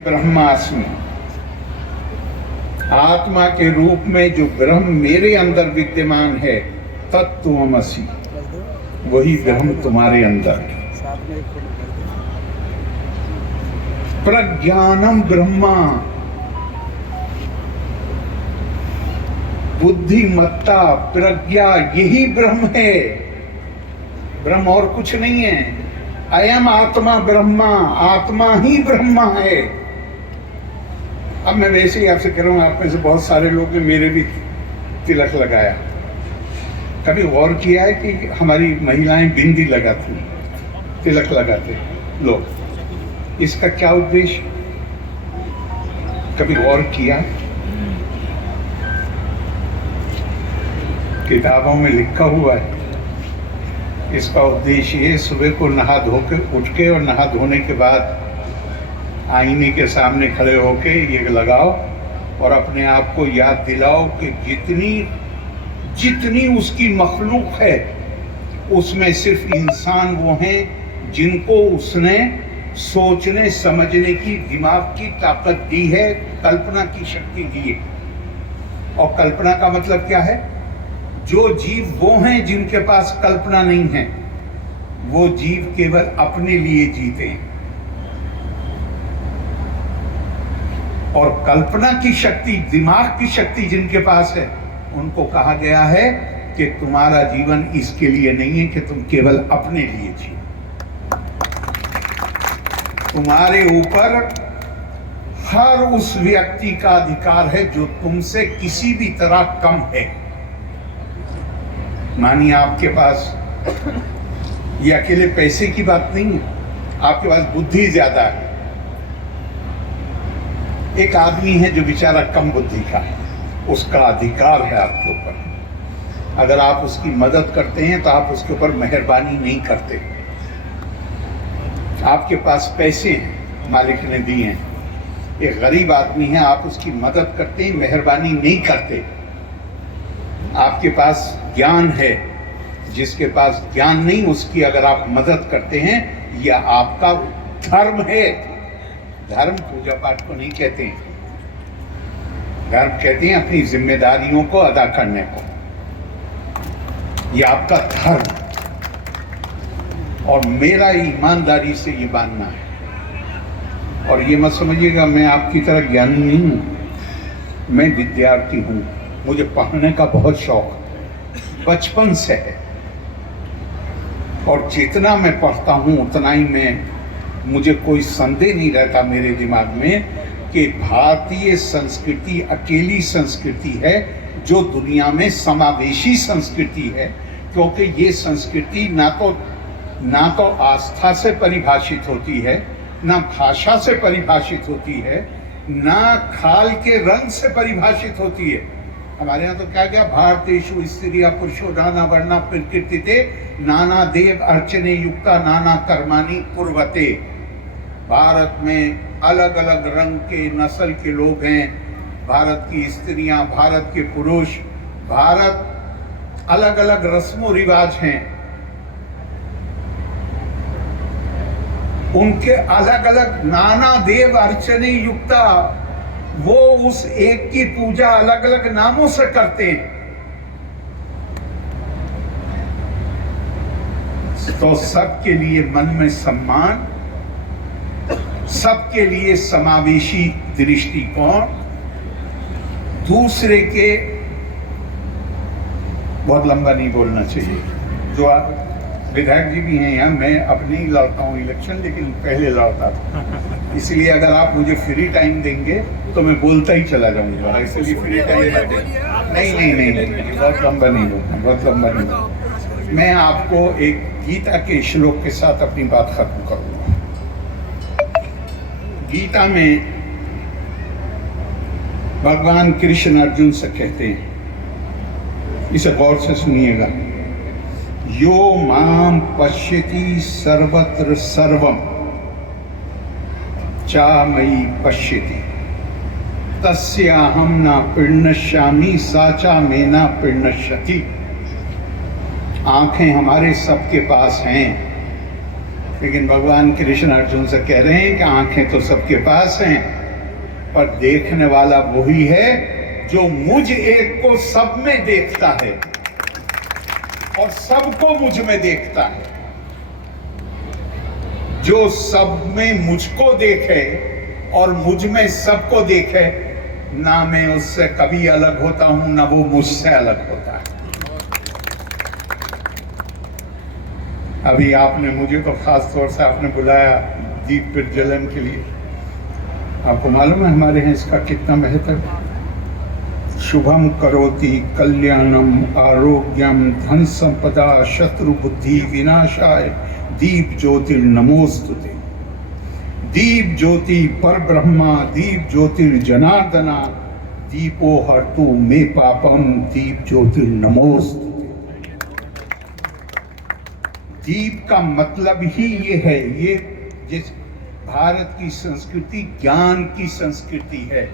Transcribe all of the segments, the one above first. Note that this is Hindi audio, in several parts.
ब्रह्मास्मि, आत्मा के रूप में जो ब्रह्म मेरे अंदर विद्यमान है, तत्त्वमसि, वही ब्रह्म तुम्हारे अंदर है। प्रज्ञानम ब्रह्मा, बुद्धिमत्ता, प्रज्ञा, यही ब्रह्म है। ब्रह्म और कुछ नहीं है। अयम आत्मा ब्रह्मा, आत्मा ही ब्रह्मा है। अब मैं वैसे ही आपसे कह रहा हूं, आप में से बहुत सारे लोग ने मेरे भी तिलक लगाया। कभी गौर किया है कि हमारी महिलाएं बिंदी लगाती, तिलक लगाते लोग, इसका क्या उद्देश्य? कभी गौर किया? किताबों में लिखा हुआ है। इसका उद्देश्य ये, सुबह को नहा धो के उठ के और नहा धोने के बाद आईने के सामने खड़े होके ये लगाओ और अपने आप को याद दिलाओ कि जितनी उसकी मखलूक है, उसमें सिर्फ इंसान वो हैं जिनको उसने सोचने समझने की, दिमाग की ताकत दी है, कल्पना की शक्ति दी है। और कल्पना का मतलब क्या है? जो जीव वो हैं जिनके पास कल्पना नहीं है, वो जीव केवल अपने लिए जीते हैं। और कल्पना की शक्ति, दिमाग की शक्ति जिनके पास है, उनको कहा गया है कि तुम्हारा जीवन इसके लिए नहीं है कि तुम केवल अपने लिए जियो। तुम्हारे ऊपर हर उस व्यक्ति का अधिकार है जो तुमसे किसी भी तरह कम है। मानिए आपके पास, ये अकेले पैसे की बात नहीं है, आपके पास बुद्धि ज्यादा है। एक आदमी है जो बेचारा कम बुद्धि का है, उसका अधिकार है आपके ऊपर। अगर आप उसकी मदद करते हैं तो आप उसके ऊपर मेहरबानी नहीं करते। आपके पास पैसे हैं, मालिक ने दिए हैं, एक गरीब आदमी है, आप उसकी मदद करते हैं, मेहरबानी नहीं करते। आपके पास ज्ञान है, जिसके पास ज्ञान नहीं उसकी अगर आप मदद करते हैं, यह आपका धर्म है। धर्म पूजा पाठ को नहीं कहते हैं, धर्म कहते हैं अपनी जिम्मेदारियों को अदा करने को। यह आपका धर्म, और मेरा ईमानदारी से ये मानना है। और ये मत समझिएगा मैं आपकी तरह ज्ञानी नहीं हूं, मैं विद्यार्थी हूं, मुझे पढ़ने का बहुत शौक है, बचपन से है। और जितना मैं पढ़ता हूं उतना ही मुझे कोई संदेह नहीं रहता मेरे दिमाग में कि भारतीय संस्कृति अकेली संस्कृति है जो दुनिया में समावेशी संस्कृति है। क्योंकि ये संस्कृति ना तो आस्था से परिभाषित होती है, ना भाषा से परिभाषित होती है, ना खाल के रंग से परिभाषित होती है। हमारे यहाँ तो क्या क्या, भारतेषु स्त्रिया पुरुषो नाना वर्णा प्रकृतिते नाना देव अर्चने युक्ता नाना कर्माणि कुर्वते। भारत में अलग अलग रंग के, नस्ल के लोग हैं। भारत की स्त्रियां, भारत के पुरुष, भारत अलग अलग रस्मों रिवाज हैं, उनके अलग अलग नाना देव अर्चने युक्ता, वो उस एक की पूजा अलग अलग नामों से करते हैं। तो सबके लिए मन में सम्मान, सबके लिए समावेशी दृष्टिकोण, दूसरे के, बहुत लंबा नहीं बोलना चाहिए। जो आप विधायक जी भी हैं यहाँ, मैं अब नहीं लड़ता हूँ इलेक्शन, लेकिन पहले लड़ता था। इसलिए अगर आप मुझे फ्री टाइम देंगे तो मैं बोलता ही चला जाऊंगा, इसलिए फ्री टाइम नहीं, बहुत लंबा नहीं बोलना, बहुत लंबा नहीं बोलना। मैं आपको एक गीता के श्लोक के साथ अपनी बात खत्म करूंगा। गीता में भगवान कृष्ण अर्जुन से कहते हैं, इसे गौर से सुनिएगा, यो माम पश्यति सर्वत्र सर्वम चा मयि पश्यति तस्याहं न प्रणश्यामि साचा में न प्रणश्यति। आंखें हमारे सबके पास हैं, लेकिन भगवान कृष्ण अर्जुन से कह रहे हैं कि आंखें तो सबके पास हैं, पर देखने वाला वही है जो मुझ एक को सब में देखता है और सबको मुझ में देखता है। जो सब में मुझको देखे और मुझ में सबको देखे, ना मैं उससे कभी अलग होता हूं, ना वो मुझसे अलग होता है। अभी आपने मुझे तो खास तौर से आपने बुलाया दीप प्रज्वलन के लिए। आपको मालूम है हमारे यहाँ इसका कितना महत्व? शुभम करोति कल्याणम आरोग्यम धन संपदा शत्रु बुद्धि विनाशाय दीप ज्योतिर्नमोस्तुते। दीप ज्योति पर ब्रह्मा दीप ज्योतिर्जनार्दना दीपो हर्तु मे पापम दीप ज्योतिर्नमोस्तुते। दीप का मतलब ही ये है, ये जिस भारत की संस्कृति ज्ञान की संस्कृति है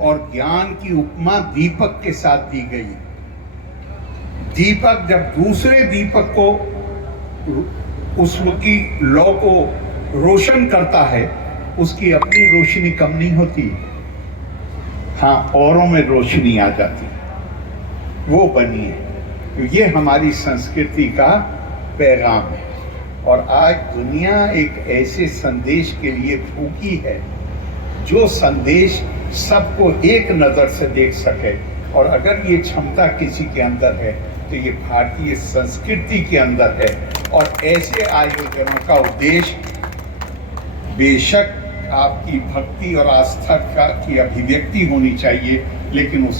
और ज्ञान की उपमा दीपक के साथ दी गई। दीपक जब दूसरे दीपक को उसकी लौ को रोशन करता है, उसकी अपनी रोशनी कम नहीं होती, हाँ औरों में रोशनी आ जाती, वो बनी है। ये हमारी संस्कृति का पैगाम है। और आज दुनिया एक ऐसे संदेश के लिए भूखी है जो संदेश सबको एक नज़र से देख सके। और अगर ये क्षमता किसी के अंदर है तो ये भारतीय संस्कृति के अंदर है। और ऐसे आयोजनों का उद्देश्य बेशक आपकी भक्ति और आस्था की अभिव्यक्ति होनी चाहिए, लेकिन उस